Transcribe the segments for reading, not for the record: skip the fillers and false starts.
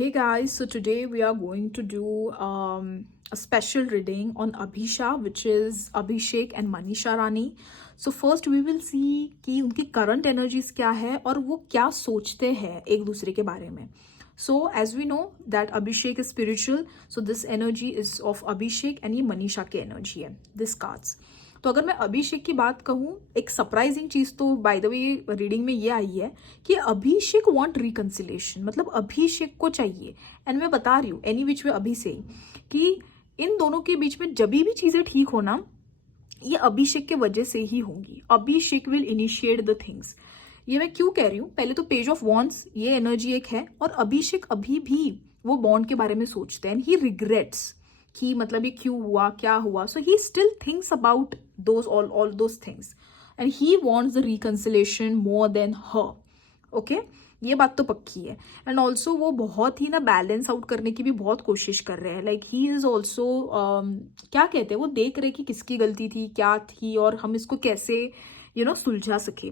Hey guys, so today we are going to do a special reading on Abhisha, which is Abhishek and Manisha Rani. So first we will see कि उनकी current energies क्या है और वो क्या सोचते हैं एक दूसरे के बारे में. So as we know that Abhishek is spiritual, so this energy is of Abhishek and ये Manisha की energy है. This cards. तो अगर मैं अभिषेक की बात कहूँ, एक सरप्राइजिंग चीज़ तो बाय द वे रीडिंग में ये आई है कि अभिषेक वांट रिकंसिलेशन, मतलब अभिषेक को चाहिए. एंड मैं बता रही हूँ एनी विच वे अभी से कि इन दोनों के बीच में जब भी चीज़ें ठीक हो ना, ये अभिषेक के वजह से ही होंगी. अभिषेक विल इनिशिएट द थिंग्स. ये मैं क्यों कह रही हूँ, पहले तो पेज ऑफ वॉन्ड्स ये एनर्जी एक है और अभिषेक अभी भी वो बॉन्ड के बारे में सोचते हैं. एंड ही रिग्रेट्स कि मतलब ये क्यों हुआ, क्या हुआ. So he still thinks about those all those things and he wants the reconciliation more than her. Okay ये बात तो पक्की है. एंड ऑल्सो वो बहुत ही ना बैलेंस आउट करने की भी बहुत कोशिश कर रहे हैं. लाइक ही इज ऑल्सो क्या कहते हैं, वो देख रहे कि किसकी गलती थी, क्या थी और हम इसको कैसे सुलझा सके.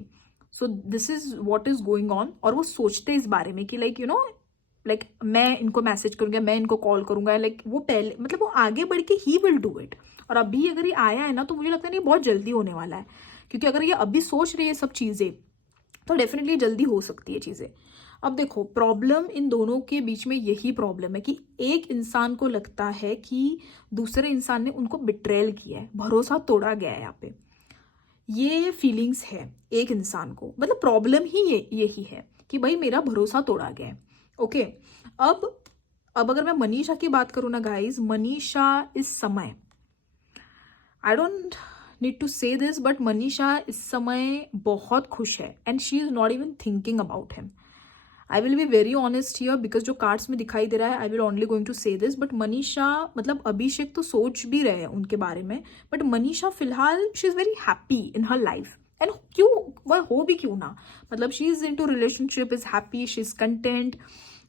So this is what is going on. और वो सोचते इस बारे में कि लाइक मैं इनको मैसेज करूंगा, मैं इनको कॉल करूंगा. लाइक वो पहले मतलब वो आगे बढ़ के ही विल डू इट. और अभी अगर ये आया है ना तो मुझे लगता है नहीं बहुत जल्दी होने वाला है, क्योंकि अगर ये अभी सोच रही है सब चीज़ें तो डेफिनेटली जल्दी हो सकती है चीज़ें. अब देखो प्रॉब्लम इन दोनों के बीच में यही प्रॉब्लम है कि एक इंसान को लगता है कि दूसरे इंसान ने उनको बिट्रेल किया है, भरोसा तोड़ा गया है. यहाँ पे ये फीलिंग्स है एक इंसान को, मतलब प्रॉब्लम ही यही है कि भाई मेरा भरोसा तोड़ा गया है. ओके अब अगर मैं मनीषा की बात करूँ ना गाइज, मनीषा इस समय I don't need to say this but Manisha इस समय बहुत खुश है and she is not even thinking about him. I will be very honest here because जो कार्ड्स में दिखाई दे रहा है I will only going to say this. But Manisha मतलब अभिषेक तो सोच भी रहे हैं उनके बारे में, बट मनीषा फिलहाल she is very happy in her life. And क्यों वह हो भी क्यों ना, मतलब she is in to relationship, is happy, she is content.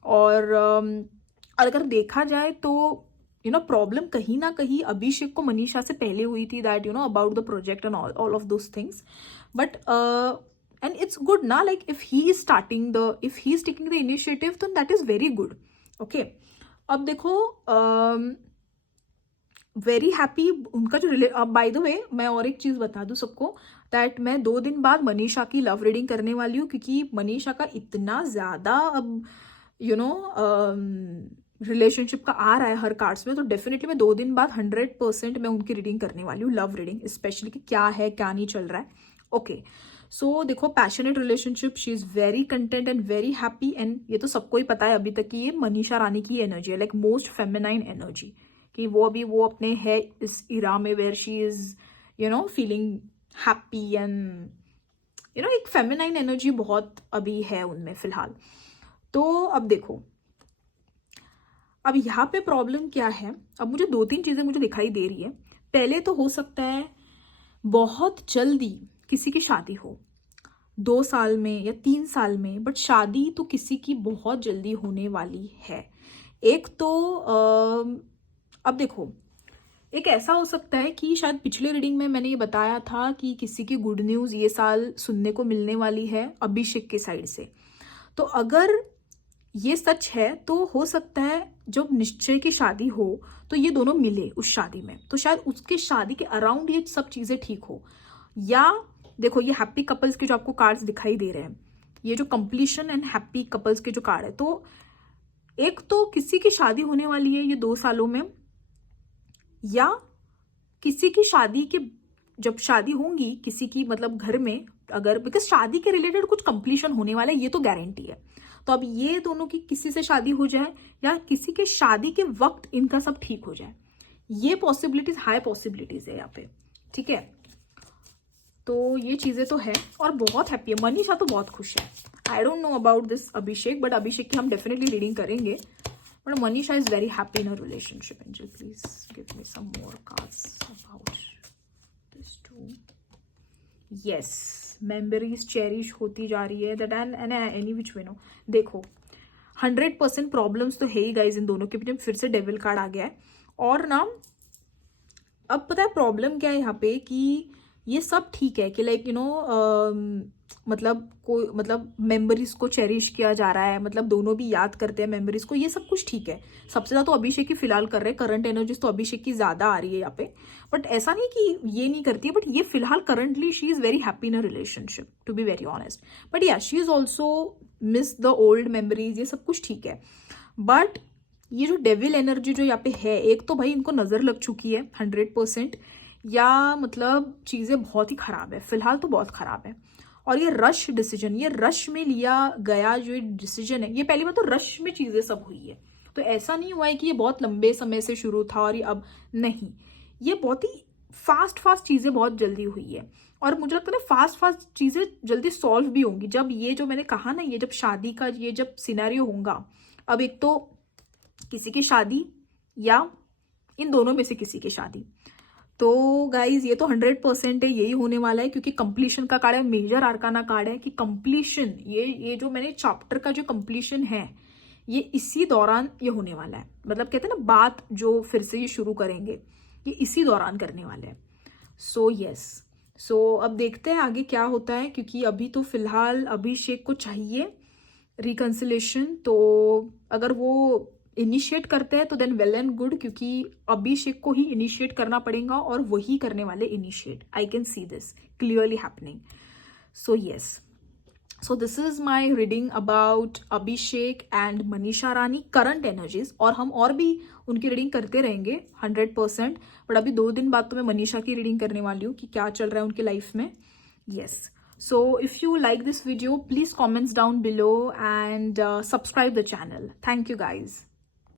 और अगर देखा जाए तो प्रॉब्लम कहीं ना कहीं अभिषेक को मनीषा से पहले हुई थी, that about the project and all of those things. But and it's good ना, like if he is taking the initiative तो that is very good. Okay अब देखो वेरी हैप्पी उनका जो बाय द वे मैं और एक चीज बता दूं सबको, दैट मैं 2 दिन बाद मनीषा की लव रीडिंग करने वाली हूँ, क्योंकि मनीषा का इतना ज्यादा अब रिलेशनशिप का आ रहा है हर कार्ड्स में. तो डेफिनेटली मैं 2 दिन बाद 100% मैं उनकी रीडिंग करने वाली हूँ, लव रीडिंग स्पेशली कि क्या है क्या नहीं चल रहा है. ओके सो देखो passionate relationship, she is very content and very happy. And ये तो सबको ही पता है अभी तक कि ये मनीषा रानी की एनर्जी है, लाइक मोस्ट फेमिनाइन एनर्जी, कि वो अभी वो अपने है इस इरा में where she is feeling happy and एक फेमिनाइन एनर्जी बहुत अभी है उनमें फिलहाल. तो अब देखो अब यहाँ पे प्रॉब्लम क्या है. अब मुझे 2-3 चीजें मुझे दिखाई दे रही है. पहले तो हो सकता है बहुत जल्दी किसी की शादी हो, 2 साल में या 3 साल में, बट शादी तो किसी की बहुत जल्दी होने वाली है. एक तो अब देखो एक ऐसा हो सकता है कि शायद पिछले रीडिंग में मैंने ये बताया था कि किसी की गुड न्यूज़ ये साल सुनने को मिलने वाली है अभिषेक के साइड से. तो अगर ये सच है तो हो सकता है जब निश्चय की शादी हो तो ये दोनों मिले उस शादी में, तो शायद उसके शादी के अराउंड ये सब चीज़ें ठीक हो. या देखो ये हैप्पी कपल्स के जो आपको कार्ड्स दिखाई दे रहे हैं, ये जो कंप्लीशन एंड हैप्पी कपल्स के जो कार्ड है, तो एक तो किसी की शादी होने वाली है ये 2 सालों में, या किसी की शादी के जब शादी होंगी किसी की मतलब घर में, अगर बिकॉज शादी के रिलेटेड कुछ कंप्लीशन होने वाला है ये तो गारंटी है. तो अब ये दोनों की किसी से शादी हो जाए या किसी के शादी के वक्त इनका सब ठीक हो जाए, ये पॉसिबिलिटीज हाई पॉसिबिलिटीज है यहाँ पे. ठीक है तो ये चीजें तो है और बहुत हैप्पी है. मनीषा तो बहुत खुश है. I don't know about this Abhishek, but Abhishek की हम डेफिनेटली रीडिंग करेंगे. But Manisha is very happy in a relationship. Angel please give me some more cards about this too. Yes memories cherish होती जा रही है, that and any which way no. देखो 100% problems तो है ही गाइज इन दोनों के बीच में. फिर से डेविल कार्ड आ गया है. और ना अब पता है प्रॉब्लम क्या है यहाँ पे कि ये सब ठीक है कि लाइक मतलब कोई मतलब मेमोरीज को चेरिश किया जा रहा है, मतलब दोनों भी याद करते हैं मेमोरीज को, ये सब कुछ ठीक है। सबसे ज्यादा तो अभिषेक की फिलहाल कर रहे हैं, करंट एनर्जीज तो अभिषेक की ज्यादा आ रही है यहाँ पे। बट ऐसा नहीं कि ये नहीं करती है, बट ये फिलहाल currently she is very happy in a relationship, to be very honest. But या she is also miss the old memories, ये सब कुछ ठीक है। बट ये जो डेविल एनर्जी जो यहाँ पे है, एक तो भाई इनको नजर लग चुकी है 100%, या मतलब चीजें बहुत ही खराब है फिलहाल, तो बहुत खराब है। और ये रश डिसीजन, ये रश में लिया गया जो डिसीजन है, ये पहली बात तो रश में चीजें सब हुई है। तो ऐसा नहीं हुआ है कि ये बहुत लंबे समय से शुरू था और ये अब नहीं, ये बहुत ही फास्ट फास्ट चीजें बहुत जल्दी हुई है। और मुझे लगता है फास्ट फास्ट चीजें जल्दी सॉल्व भी होंगी जब ये जो मैंने कहा ना, ये जब शादी का ये जब सिनेरियो होगा। अब एक तो किसी की शादी या इन दोनों में से किसी की शादी, तो गाइज ये तो 100% है, यही होने वाला है, क्योंकि कंप्लीशन का कार्ड है, मेजर आर्काना कार्ड है कि कंप्लीशन, ये जो मैंने चैप्टर का जो कंप्लीशन है, ये इसी दौरान ये होने वाला है। मतलब कहते हैं ना, बात जो फिर से ये शुरू करेंगे, ये इसी दौरान करने वाले हैं। सो यस, सो अब देखते हैं आगे क्या होता है, क्योंकि अभी तो फिलहाल अभिषेक को चाहिए रिकंसिलेशन। तो अगर वो इनिशिएट करते हैं तो देन वेल एंड गुड, क्योंकि अभिषेक को ही इनिशिएट करना पड़ेगा और वही करने वाले initiate. I can see this clearly happening. So yes, so this is my reading about Abhishek and Manisha Rani current energies. और हम और भी उनकी रीडिंग करते रहेंगे 100%, बट अभी 2 दिन बाद तो मैं मनीषा की रीडिंग करने वाली हूँ कि क्या चल रहा है उनकी लाइफ में। Yes, so if you like this video, please comments down below and subscribe the channel. Thank you guys.